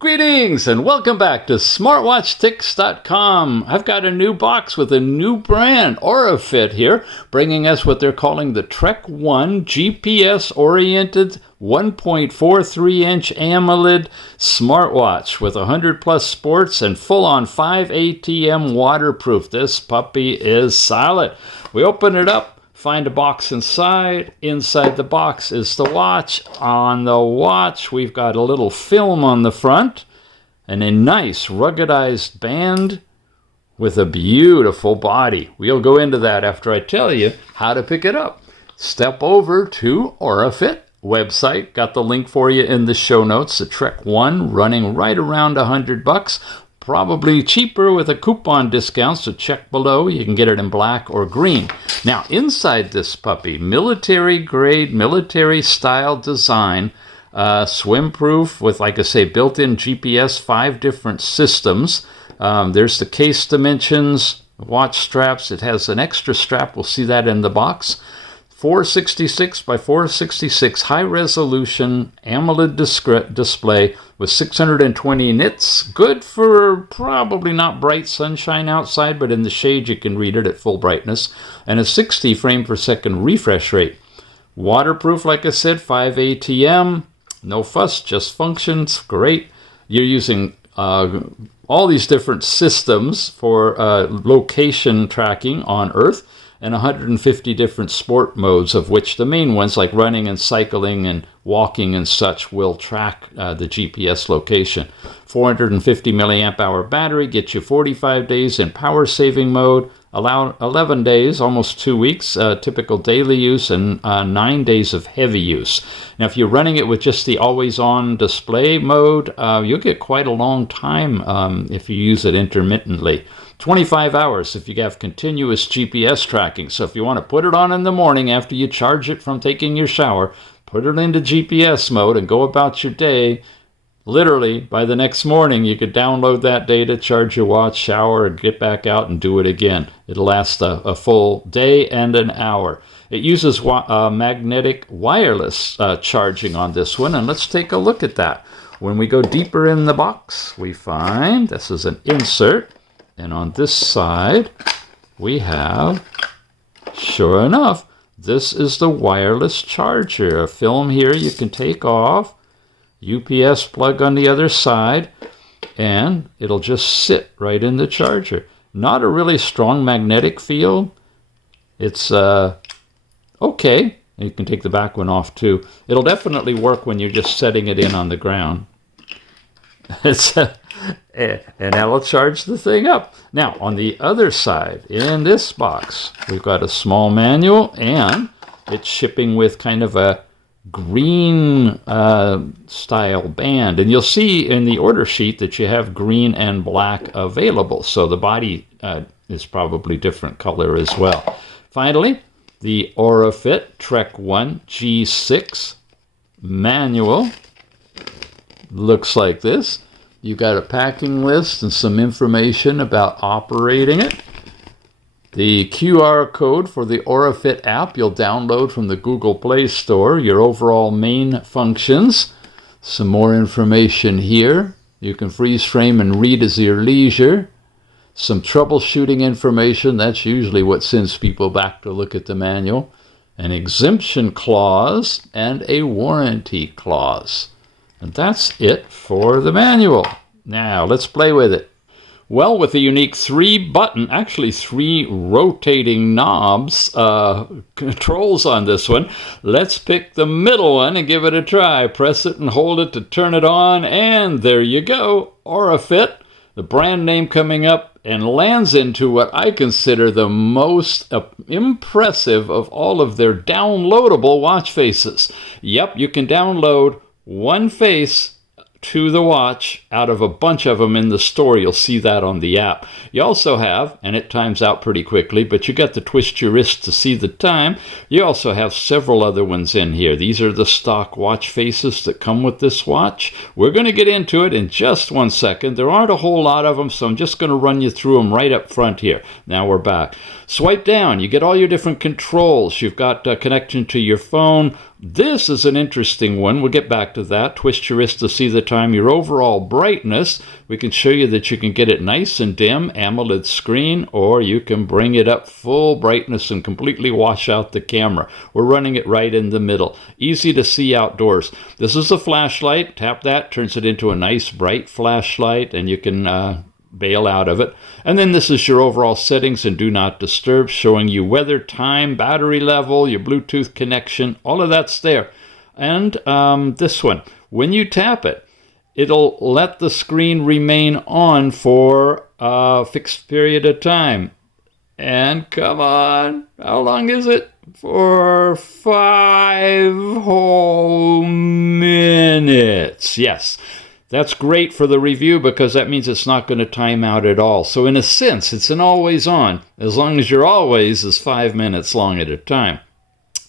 Greetings and welcome back to SmartWatchTicks.com. I've got a new box with a new brand, AURAFIT here, bringing us what they're calling the Trek 1 GPS-oriented 1.43-inch AMOLED smartwatch with 100 plus sports and full-on 5 ATM waterproof. This puppy is solid. We open it up. Find a box inside. Inside the box is the watch. On the watch, we've got a little film on the front and a nice ruggedized band with a beautiful body. We'll go into that after I tell you how to pick it up. Step over to AURAFIT website. Got the link for you in the show notes. The Trek 1 running right around $100. Probably cheaper with a coupon discount, so check below. You can get it in black or green. Now, inside this puppy, military grade, military style design, swim proof with, like I say, built-in GPS, 5 different systems. There's the case dimensions, watch straps. It has an extra strap. We'll see that in the box. 466 by 466 high-resolution AMOLED display with 620 nits. Good for probably not bright sunshine outside, but in the shade you can read it at full brightness. And a 60 frame per second refresh rate. Waterproof, like I said, 5 ATM. No fuss, just functions. Great. You're using all these different systems for location tracking on Earth. And 150 different sport modes, of which the main ones like running and cycling and walking and such will track the GPS location. 450 milliamp hour battery gets you 45 days in power saving mode, allow 11 days, almost 2 weeks, typical daily use, and 9 days of heavy use. Now, if you're running it with just the always-on display mode, you'll get quite a long time if you use it intermittently. 25 hours if you have continuous GPS tracking. So if you want to put it on in the morning after you charge it from taking your shower, put it into GPS mode and go about your day. Literally, by the next morning, you could download that data, charge your watch, shower, and get back out and do it again. It'll last a full day and an hour. It uses magnetic wireless charging on this one, and let's take a look at that. When we go deeper in the box, we find this is an insert. And on this side, we have, sure enough, this is the wireless charger. A film here you can take off, UPS plug on the other side, and it'll just sit right in the charger. Not a really strong magnetic field. It's okay. You can take the back one off too. It'll definitely work when you're just setting it in on the ground. And that'll charge the thing up. Now, on the other side, in this box, we've got a small manual, and it's shipping with kind of a green style band. And you'll see in the order sheet that you have green and black available. So the body is probably different color as well. Finally, the AURAFIT Trek 1 G6 manual looks like this. You've got a packing list and some information about operating it. The QR code for the AURAFIT app you'll download from the Google Play Store. Your overall main functions. Some more information here. You can freeze frame and read as your leisure. Some troubleshooting information. That's usually what sends people back to look at the manual. An exemption clause and a warranty clause. And that's it for the manual. Now, let's play with it. Well, with the unique 3 rotating knobs, controls on this one, let's pick the middle one and give it a try. Press it and hold it to turn it on, and there you go. AURAFIT, the brand name coming up, and lands into what I consider the most impressive of all of their downloadable watch faces. Yep, you can download one face to the watch out of a bunch of them in the store. You'll see that on the app. You also have, and it times out pretty quickly, but you got to twist your wrist to see the time. You also have several other ones in here. These are the stock watch faces that come with this watch. We're going to get into it in just 1 second. There aren't a whole lot of them, so I'm just going to run you through them right up front here. Now we're back. Swipe down. You get all your different controls. You've got connection to your phone, This is an interesting one. We'll get back to that. Twist your wrist to see the time. Your overall brightness. We can show you that you can get it nice and dim, AMOLED screen, or you can bring it up full brightness and completely wash out the camera. We're running it right in the middle. Easy to see outdoors. This is a flashlight. Tap that, turns it into a nice bright flashlight, and you can bail out of it. And then this is your overall settings and do not disturb, showing you weather, time, battery level, your Bluetooth connection, all of that's there. And this one, when you tap it, it'll let the screen remain on for a fixed period of time. And come on, how long is it? For 5 whole minutes. Yes. That's great for the review because that means it's not going to time out at all. So in a sense, it's an always on, as long as your always is 5 minutes long at a time.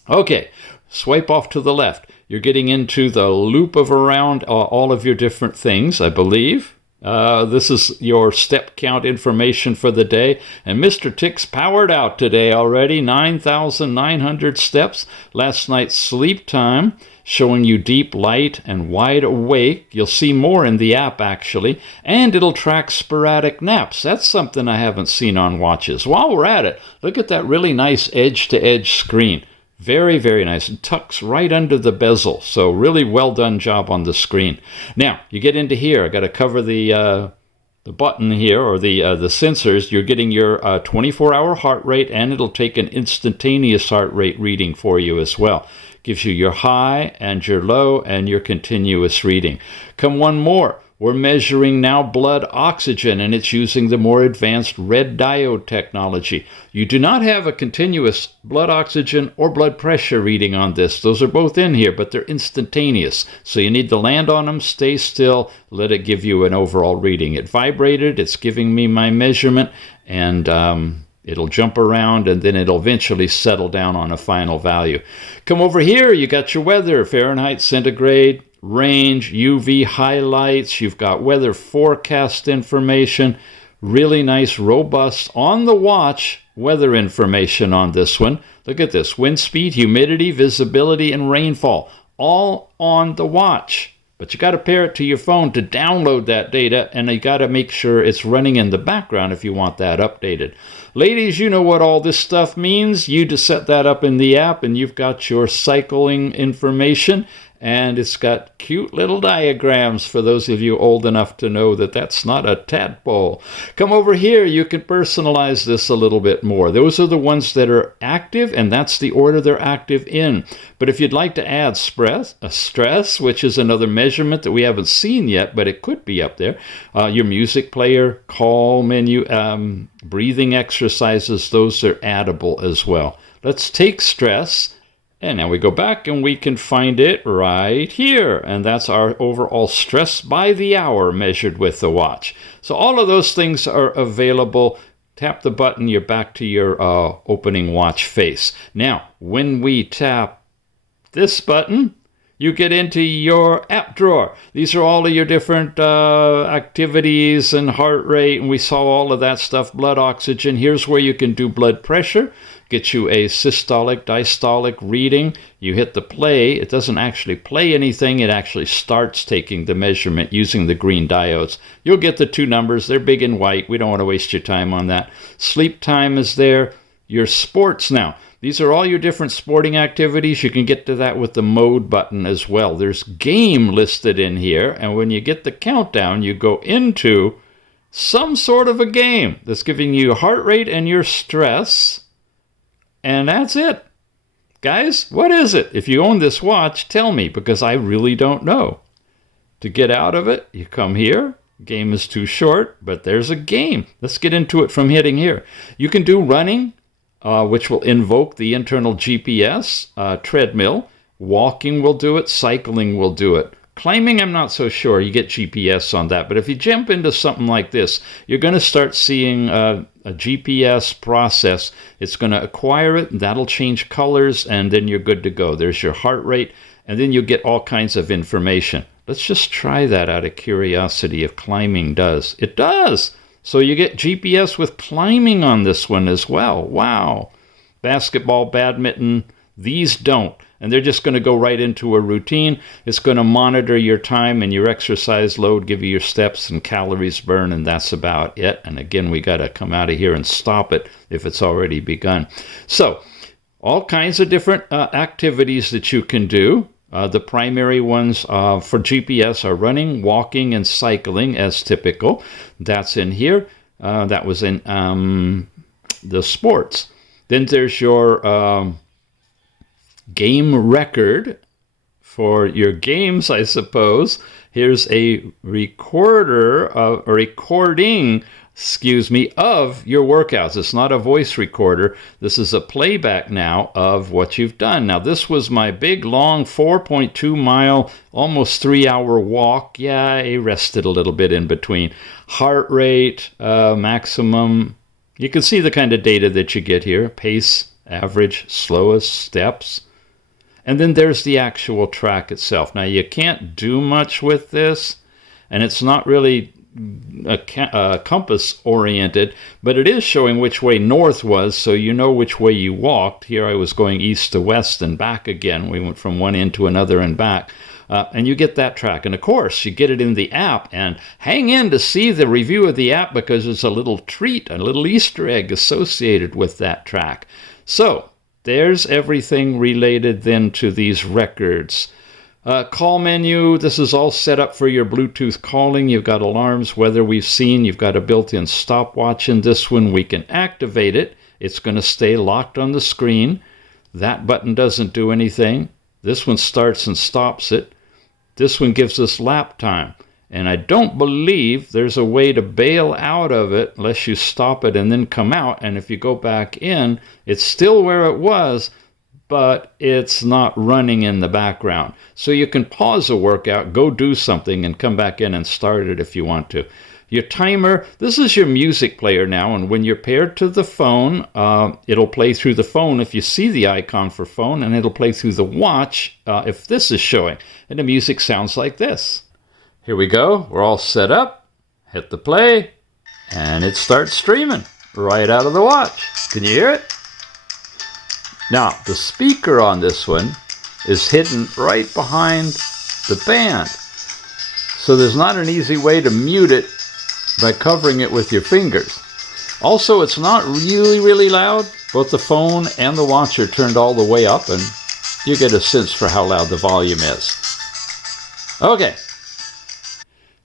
Okay, swipe off to the left. You're getting into the loop of around all of your different things, I believe. This is your step count information for the day. And Mr. Tick's powered out today already, 9,900 steps. Last night's sleep time, showing you deep light and wide awake. You'll see more in the app, actually. And it'll track sporadic naps. That's something I haven't seen on watches. While we're at it, look at that really nice edge-to-edge screen. Very, very nice. It tucks right under the bezel. So really well done job on the screen. Now, you get into here. I got to cover the button here, or the sensors. You're getting your 24-hour heart rate, and it'll take an instantaneous heart rate reading for you as well. Gives you your high and your low and your continuous reading. Come one more. We're measuring now blood oxygen, and it's using the more advanced red diode technology. You do not have a continuous blood oxygen or blood pressure reading on this. Those are both in here, but they're instantaneous. So you need to land on them, stay still, let it give you an overall reading. It vibrated, it's giving me my measurement, and it'll jump around, and then it'll eventually settle down on a final value. Come over here, you got your weather, Fahrenheit, centigrade, range, UV highlights. You've got weather forecast information. Really nice, robust, on the watch weather information on this one. Look at this. Wind speed, humidity, visibility, and rainfall. All on the watch. But you got to pair it to your phone to download that data, and you got to make sure it's running in the background if you want that updated. Ladies, you know what all this stuff means. You just set that up in the app, and you've got your cycling information. And it's got cute little diagrams for those of you old enough to know that that's not a tadpole. Come over here. You can personalize this a little bit more. Those are the ones that are active, and that's the order they're active in. But if you'd like to add stress, which is another measurement that we haven't seen yet, but it could be up there, your music player, call menu, breathing exercises, those are addable as well. Let's take stress. And now we go back and we can find it right here. And that's our overall stress by the hour measured with the watch. So all of those things are available. Tap the button, you're back to your opening watch face. Now, when we tap this button, you get into your app drawer. These are all of your different activities and heart rate, and we saw all of that stuff, blood oxygen. Here's where you can do blood pressure, get you a systolic, diastolic reading. You hit the play. It doesn't actually play anything. It actually starts taking the measurement using the green diodes. You'll get the two numbers. They're big and white. We don't want to waste your time on that. Sleep time is there. Your sports now. These are all your different sporting activities. You can get to that with the mode button as well. There's game listed in here, and when you get the countdown, you go into some sort of a game that's giving you heart rate and your stress, and that's it. Guys, what is it? If you own this watch, tell me, because I really don't know. To get out of it, you come here. Game is too short, but there's a game. Let's get into it from hitting here. You can do running, which will invoke the internal GPS, treadmill. Walking will do it. Cycling will do it. Climbing, I'm not so sure. You get GPS on that. But if you jump into something like this, you're going to start seeing a GPS process. It's going to acquire it, and that'll change colors, and then you're good to go. There's your heart rate, and then you get all kinds of information. Let's just try that out of curiosity if climbing does. It does! So you get GPS with climbing on this one as well. Wow. Basketball, badminton, these don't. and they're just going to go right into a routine. It's going to monitor your time and your exercise load, give you your steps and calories burned, and that's about it. And again, we got to come out of here and stop it if it's already begun. So all kinds of different activities that you can do. The primary ones for GPS are running, walking, and cycling as typical. That's in here. That was in the sports. Then there's your game record for your games, I suppose. Here's a recording of your workouts. It's not a voice recorder. This is a playback now of what you've done. Now, this was my big, long 4.2 mile, almost 3-hour walk. Yeah, I rested a little bit in between. Heart rate, maximum. You can see the kind of data that you get here. Pace, average, slowest, steps. And then there's the actual track itself. Now, you can't do much with this, and it's not really compass oriented, but it is showing which way north was, so you know which way you walked. Here I was going east to west and back again. We went from one end to another and back. And you get that track. And of course, you get it in the app. And hang in to see the review of the app, because there's a little treat, a little Easter egg associated with that track. So there's everything related then to these records. Call menu, this is all set up for your Bluetooth calling. You've got alarms, weather we've seen. You've got a built-in stopwatch in this one. We can activate it. It's going to stay locked on the screen. That button doesn't do anything. This one starts and stops it. This one gives us lap time. And I don't believe there's a way to bail out of it unless you stop it and then come out. And if you go back in, it's still where it was, but it's not running in the background. So you can pause a workout, go do something, and come back in and start it if you want to. Your timer, this is your music player now, and when you're paired to the phone, it'll play through the phone if you see the icon for phone, and it'll play through the watch if this is showing. And the music sounds like this. Here we go. We're all set up. Hit the play, and it starts streaming right out of the watch. Can you hear it? Now, the speaker on this one is hidden right behind the band. So there's not an easy way to mute it by covering it with your fingers. Also, it's not really loud. Both the phone and the watch are turned all the way up, and you get a sense for how loud the volume is. Okay.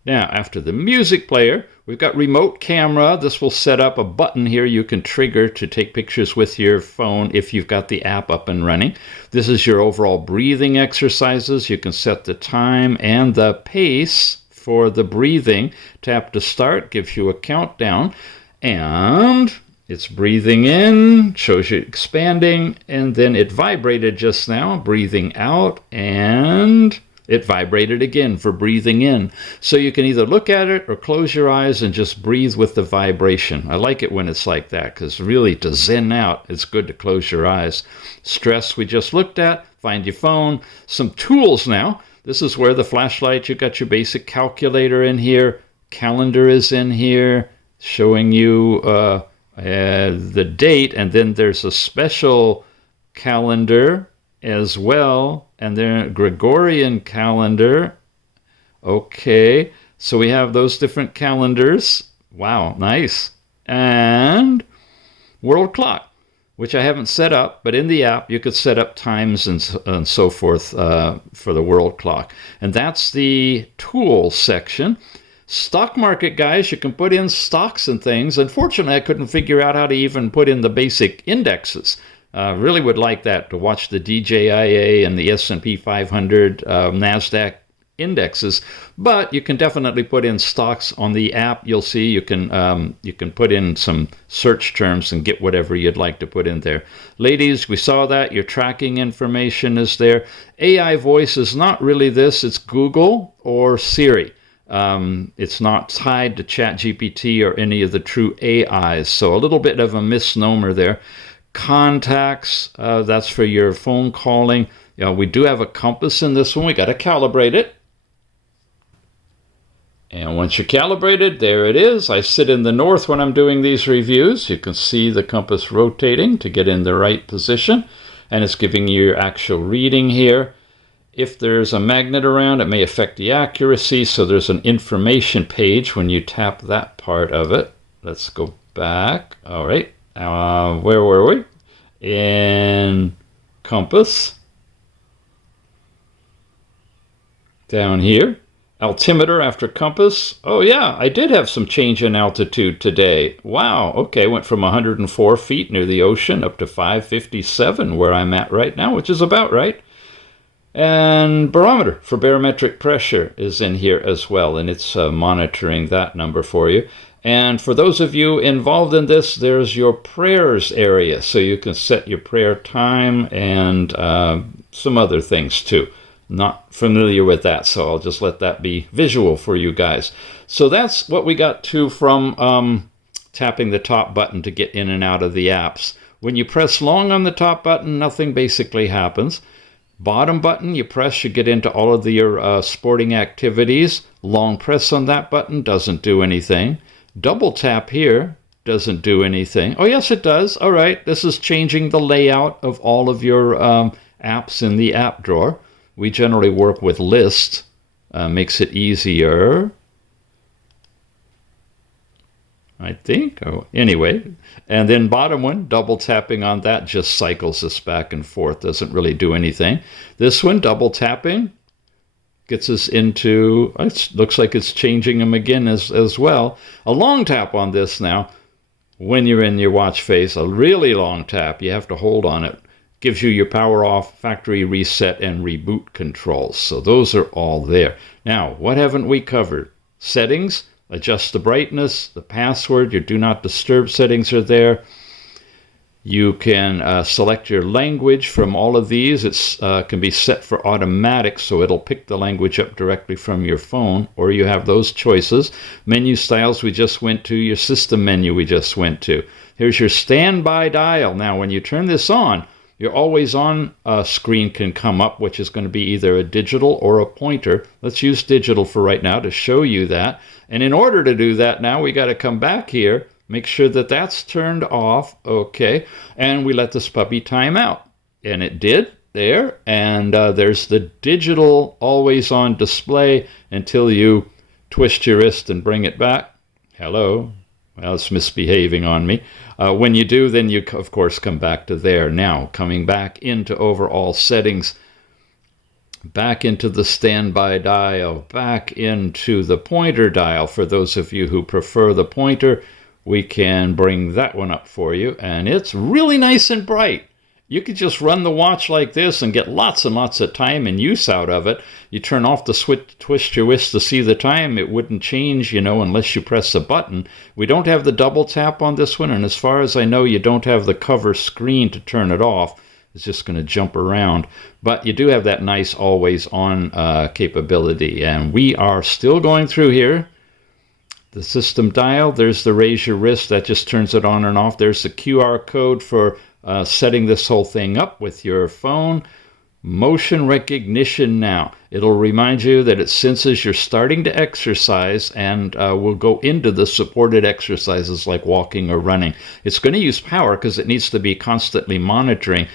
Now, after the music player, we've got remote camera. This will set up a button here you can trigger to take pictures with your phone if you've got the app up and running. This is your overall breathing exercises. You can set the time and the pace for the breathing. Tap to start, gives you a countdown, and it's breathing in, shows you expanding, and then it vibrated just now, breathing out, and it vibrated again for breathing in. So you can either look at it or close your eyes and just breathe with the vibration. I like it when it's like that, because really to zen out, it's good to close your eyes. Stress we just looked at. Find your phone. Some tools now. This is where the flashlight, you got your basic calculator in here. Calendar is in here, showing you the date. And then there's a special calendar as well, and then Gregorian calendar. Okay, so we have those different calendars. Wow, nice. And world clock, which I haven't set up, but in the app you could set up times and so forth for the world clock. And that's the tools section. Stock market, guys, you can put in stocks and things. Unfortunately, I couldn't figure out how to even put in the basic indexes. Really would like that, to watch the DJIA and the S&P 500 NASDAQ indexes. But you can definitely put in stocks on the app. You'll see you can put in some search terms and get whatever you'd like to put in there. Ladies, we saw that. Your tracking information is there. AI voice is not really this. It's Google or Siri. It's not tied to ChatGPT or any of the true AIs. So a little bit of a misnomer there. Contacts, that's for your phone calling. We do have a compass in this one. We got to calibrate it. And once you're calibrated, there it is. I sit in the north when I'm doing these reviews. You can see the compass rotating to get in the right position. and it's giving you your actual reading here. If there's a magnet around, it may affect the accuracy, so there's an information page when you tap that part of it. Let's go back. All right, where were we? In compass. Down here. Altimeter after compass. Oh yeah, I did have some change in altitude today. Wow, okay, went from 104 feet near the ocean up to 557 where I'm at right now, which is about right. And barometer for barometric pressure is in here as well, and it's monitoring that number for you. And for those of you involved in this, there's your prayers area, so you can set your prayer time and some other things too. Not familiar with that, so I'll just let that be visual for you guys. So that's what we got to from tapping the top button to get in and out of the apps. When you press long on the top button, nothing basically happens. Bottom button you press, you get into all of your sporting activities. Long press on that button doesn't do anything. Double tap here doesn't do anything. Oh yes, it does. All right, this is changing the layout of all of your apps in the app drawer. We generally work with lists, makes it easier, I think. Oh, anyway, and then bottom one, double tapping on that just cycles us back and forth, doesn't really do anything. This one, double tapping, gets us into, it looks like it's changing them again as well. A long tap on this now, when you're in your watch face, a really long tap, you have to hold on it. Gives you your power off, factory reset, and reboot controls. So those are all there. Now, what haven't we covered? Settings, adjust the brightness, the password, your do not disturb settings are there. You can select your language from all of these. It can be set for automatic, so it'll pick the language up directly from your phone, or you have those choices. Menu styles we just went to, your system menu we just went to. Here's your standby dial. Now, when you turn this on, your always on screen can come up, which is going to be either a digital or a pointer. Let's use digital for right now to show you that. And in order to do that now, we got to come back here, make sure that that's turned off. Okay. And we let this puppy time out. And it did there. And there's the digital always on display until you twist your wrist and bring it back. Hello. Well, it's misbehaving on me. When you do, then you, of course, come back to there. Now, coming back into overall settings, back into the standby dial, back into the pointer dial. For those of you who prefer the pointer, we can bring that one up for you. And it's really nice and bright. You could just run the watch like this and get lots and lots of time and use out of it. You turn off the switch, twist your wrist to see the time. It wouldn't change, unless you press a button. We don't have the double tap on this one, and as far as I know, you don't have the cover screen to turn it off. It's just going to jump around. But you do have that nice always on capability. And we are still going through here. The system dial, there's the raise your wrist. That just turns it on and off. There's the QR code for setting this whole thing up with your phone. Motion recognition now. It'll remind you that it senses you're starting to exercise and will go into the supported exercises like walking or running. It's going to use power because it needs to be constantly monitoring.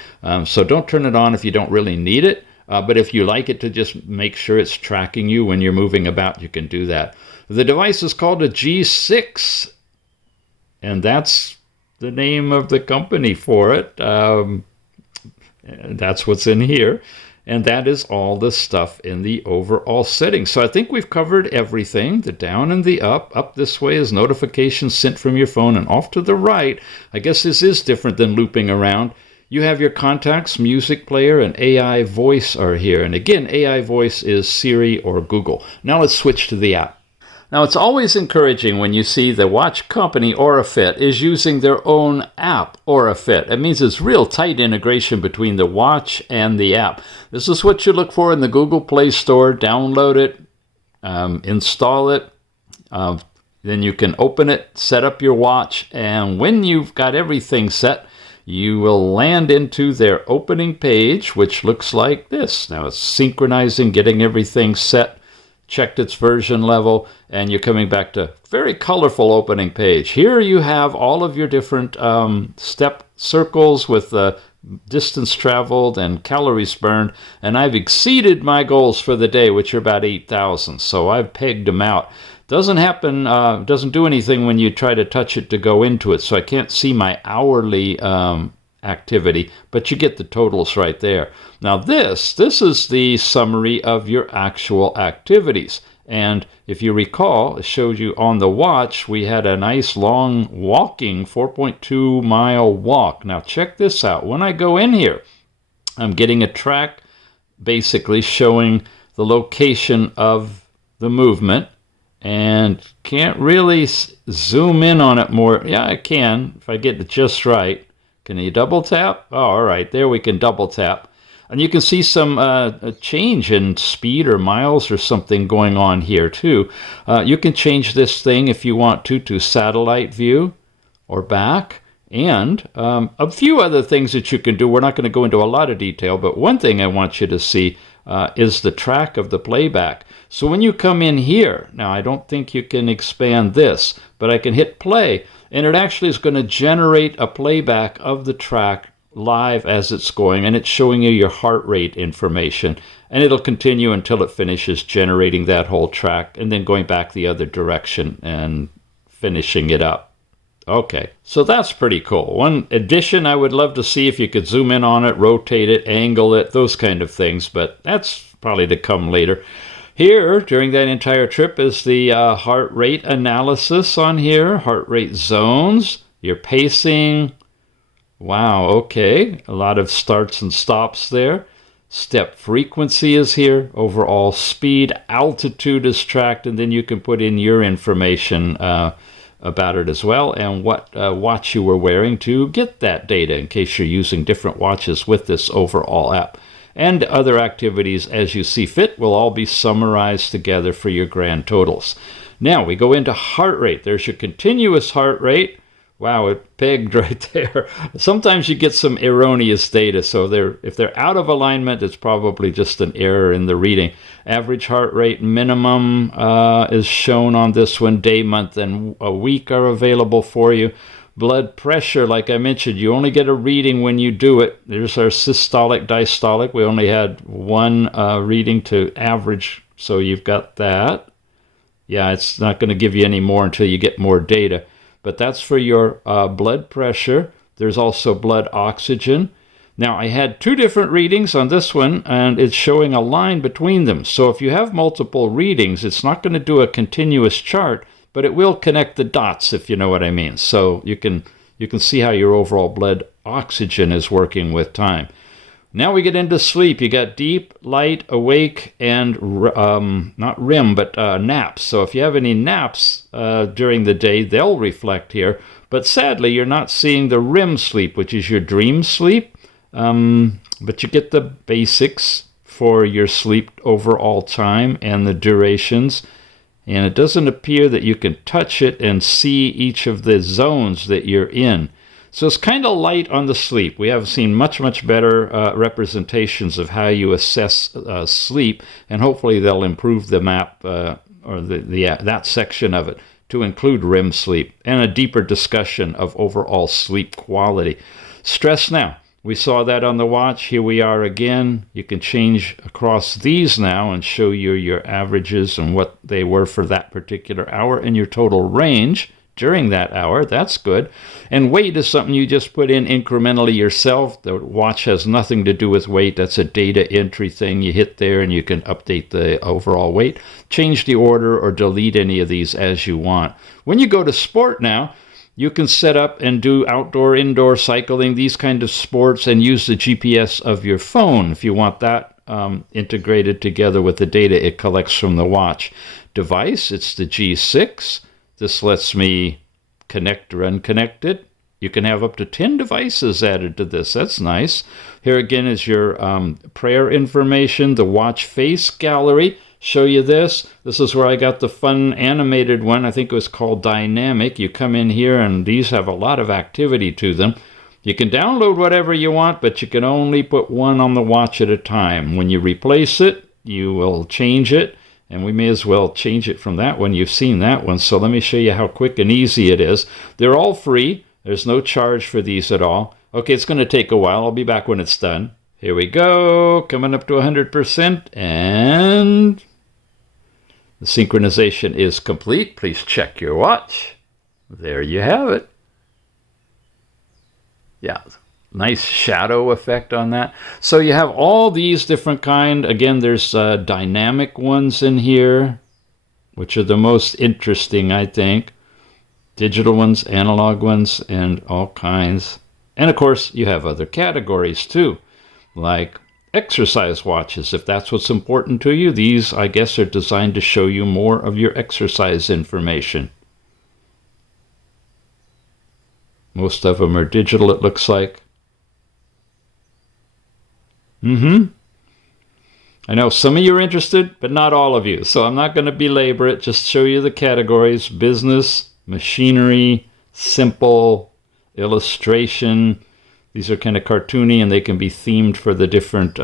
So don't turn it on if you don't really need it. But if you like it to just make sure it's tracking you when you're moving about, you can do that. The device is called a G6, and that's the name of the company for it. That's what's in here. And that is all the stuff in the overall settings. So I think we've covered everything. The down and the up. Up this way is notifications sent from your phone, and off to the right, I guess this is different than looping around. You have your contacts, music player, and AI voice are here. And again, AI voice is Siri or Google. Now let's switch to the app. Now, it's always encouraging when you see the watch company AURAFIT is using their own app, AURAFIT. It means it's real tight integration between the watch and the app. This is what you look for in the Google Play Store. Download it, install it, then you can open it, set up your watch, and when you've got everything set, you will land into their opening page, which looks like this. Now, it's synchronizing, getting everything set. Checked its version level, and you're coming back to very colorful opening page. Here you have all of your different step circles with the distance traveled and calories burned, and I've exceeded my goals for the day, which are about 8,000. So I've pegged them out. Doesn't happen, doesn't do anything when you try to touch it to go into it, so I can't see my hourly activity, but you get the totals right there. Now this is the summary of your actual activities. And if you recall, it showed you on the watch, we had a nice long walking 4.2 mile walk. Now check this out. When I go in here, I'm getting a track basically showing the location of the movement, and can't really zoom in on it more. Yeah, I can if I get it just right. Can you double tap? Oh, all right, there we can double tap. And you can see some change in speed or miles or something going on here too. You can change this thing if you want to satellite view or back. And a few other things that you can do. We're not going to go into a lot of detail, but one thing I want you to see is the track of the playback. So when you come in here, now I don't think you can expand this, but I can hit play, and it actually is going to generate a playback of the track live as it's going, and it's showing you your heart rate information, and it'll continue until it finishes generating that whole track and then going back the other direction and finishing it up. Okay, so that's pretty cool. One addition I would love to see if you could zoom in on it, rotate it, angle it, those kind of things, but that's probably to come later. Here, during that entire trip, is the heart rate analysis on here, heart rate zones, your pacing. Wow, okay, a lot of starts and stops there. Step frequency is here, overall speed, altitude is tracked, and then you can put in your information about it as well, and what watch you were wearing to get that data in case you're using different watches with this overall app. And other activities as you see fit will all be summarized together for your grand totals. Now we go into heart rate. There's your continuous heart rate. Wow, it pegged right there. Sometimes you get some erroneous data, so if they're out of alignment, it's probably just an error in the reading. Average heart rate minimum is shown on this one. Day, month, and a week are available for you. Blood pressure, like I mentioned, you only get a reading when you do it. There's our systolic, diastolic. We only had one reading to average, so you've got that. Yeah, it's not going to give you any more until you get more data. But that's for your blood pressure. There's also blood oxygen. Now, I had two different readings on this one, and it's showing a line between them. So if you have multiple readings, it's not going to do a continuous chart, but it will connect the dots, if you know what I mean. So you can see how your overall blood oxygen is working with time. Now we get into sleep. You got deep, light, awake, and not REM, but naps. So if you have any naps during the day, they'll reflect here. But sadly, you're not seeing the REM sleep, which is your dream sleep. But you get the basics for your sleep overall time and the durations. And it doesn't appear that you can touch it and see each of the zones that you're in. So it's kind of light on the sleep. We have seen much, much better representations of how you assess sleep, and hopefully they'll improve the map or that section of it to include REM sleep and a deeper discussion of overall sleep quality. Stress now. We saw that on the watch. Here we are again. You can change across these now and show you your averages and what they were for that particular hour and your total range during that hour. That's good. And weight is something you just put in incrementally yourself. The watch has nothing to do with weight. That's a data entry thing. You hit there and you can update the overall weight. Change the order or delete any of these as you want. When you go to sport now, you can set up and do outdoor, indoor cycling, these kind of sports, and use the GPS of your phone if you want that integrated together with the data it collects from the watch. Device, it's the G6. This lets me connect or unconnect it. You can have up to 10 devices added to this. That's nice. Here again is your prayer information, the watch face gallery. Show you this. This is where I got the fun animated one. I think it was called Dynamic. You come in here and these have a lot of activity to them. You can download whatever you want, but you can only put one on the watch at a time. When you replace it, you will change it. And we may as well change it from that one. You've seen that one. So let me show you how quick and easy it is. They're all free. There's no charge for these at all. Okay, it's going to take a while. I'll be back when it's done. Here we go, coming up to 100%, and the synchronization is complete. Please check your watch. There you have it. Yeah, nice shadow effect on that. So you have all these different kind. Again, there's dynamic ones in here, which are the most interesting, I think. Digital ones, analog ones, and all kinds. And of course, you have other categories too, like exercise watches. If that's what's important to you, these, I guess, are designed to show you more of your exercise information. Most of them are digital, it looks like. I know some of you are interested, but not all of you. So I'm not going to belabor it, just show you the categories: business, machinery, simple, illustration. These are kind of cartoony, and they can be themed for the different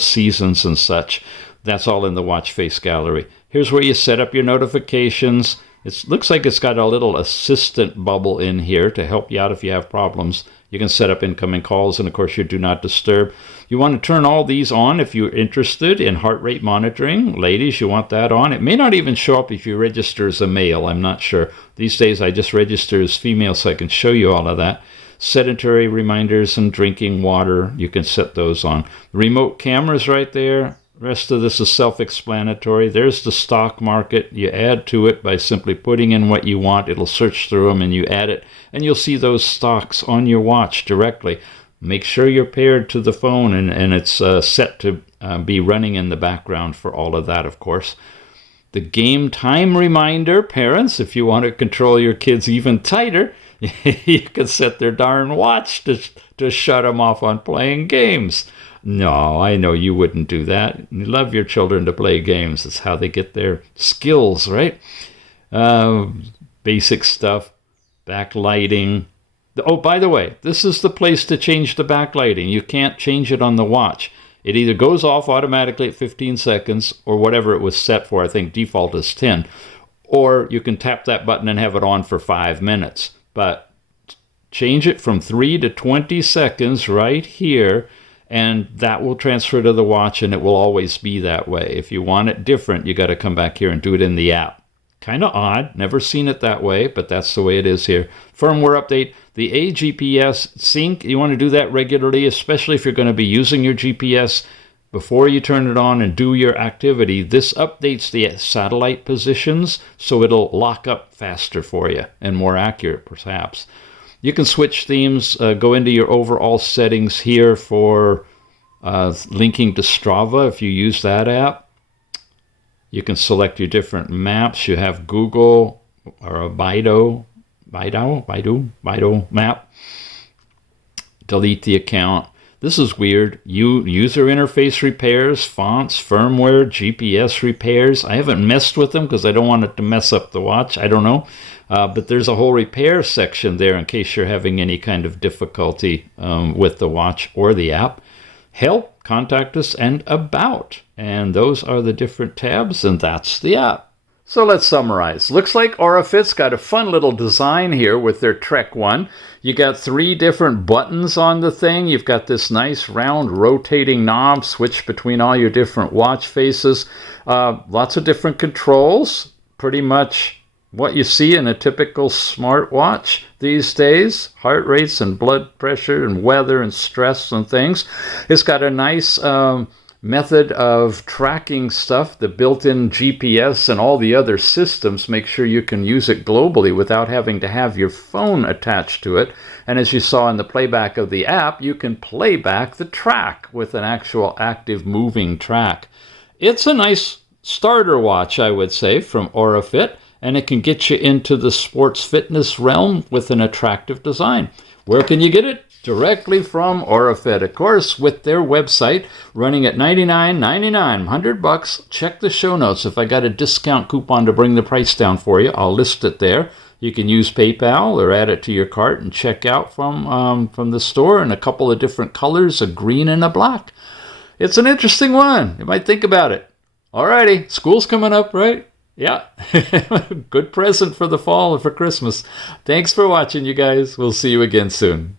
seasons and such. That's all in the watch face gallery. Here's where you set up your notifications. It looks like it's got a little assistant bubble in here to help you out if you have problems. You can set up incoming calls, and of course your do not disturb. You want to turn all these on if you're interested in heart rate monitoring. Ladies, you want that on. It may not even show up if you register as a male. I'm not sure. These days I just register as female so I can show you all of that. Sedentary reminders and drinking water, you can set those on. Remote cameras right there. The rest of this is self-explanatory. There's the stock market. You add to it by simply putting in what you want. It'll search through them, and you add it, and you'll see those stocks on your watch directly. Make sure you're paired to the phone, and it's set to be running in the background for all of that, of course. The game time reminder, parents, if you want to control your kids even tighter, you can set their darn watch to shut them off on playing games. No, I know you wouldn't do that. You love your children to play games. It's how they get their skills, right? Basic stuff, backlighting. Oh, by the way, this is the place to change the backlighting. You can't change it on the watch. It either goes off automatically at 15 seconds or whatever it was set for. I think default is 10. Or you can tap that button and have it on for 5 minutes. But change it from 3 to 20 seconds right here, and that will transfer to the watch, and it will always be that way. If you want it different, you got to come back here and do it in the app. Kind of odd. Never seen it that way, but that's the way it is here. Firmware update. The AGPS sync, you want to do that regularly, especially if you're going to be using your GPS before you turn it on and do your activity. This updates the satellite positions, so it'll lock up faster for you and more accurate, perhaps. You can switch themes, go into your overall settings here for linking to Strava if you use that app. You can select your different maps. You have Google or a Baidu map. Delete the account. This is weird. User interface repairs, fonts, firmware, GPS repairs. I haven't messed with them because I don't want it to mess up the watch. I don't know. But there's a whole repair section there in case you're having any kind of difficulty with the watch or the app. Help, contact us, and about. And those are the different tabs, and that's the app. So let's summarize. Looks like AURAFIT's got a fun little design here with their Trek 1. You got 3 different buttons on the thing. You've got this nice round rotating knob, switch between all your different watch faces. Lots of different controls. Pretty much what you see in a typical smartwatch these days. Heart rates and blood pressure and weather and stress and things. It's got a nice method of tracking stuff. The built-in GPS and all the other systems make sure you can use it globally without having to have your phone attached to it. And as you saw in the playback of the app, you can play back the track with an actual active moving track. It's a nice starter watch, I would say, from AURAFIT, and it can get you into the sports fitness realm with an attractive design. Where can you get it? Directly from AURAFIT, of course, with their website running at $99.99, $100. Check the show notes. If I got a discount coupon to bring the price down for you, I'll list it there. You can use PayPal or add it to your cart and check out from the store in a couple of different colors, a green and a black. It's an interesting one. You might think about it. Alrighty, school's coming up, right? Yeah, good present for the fall or for Christmas. Thanks for watching, you guys. We'll see you again soon.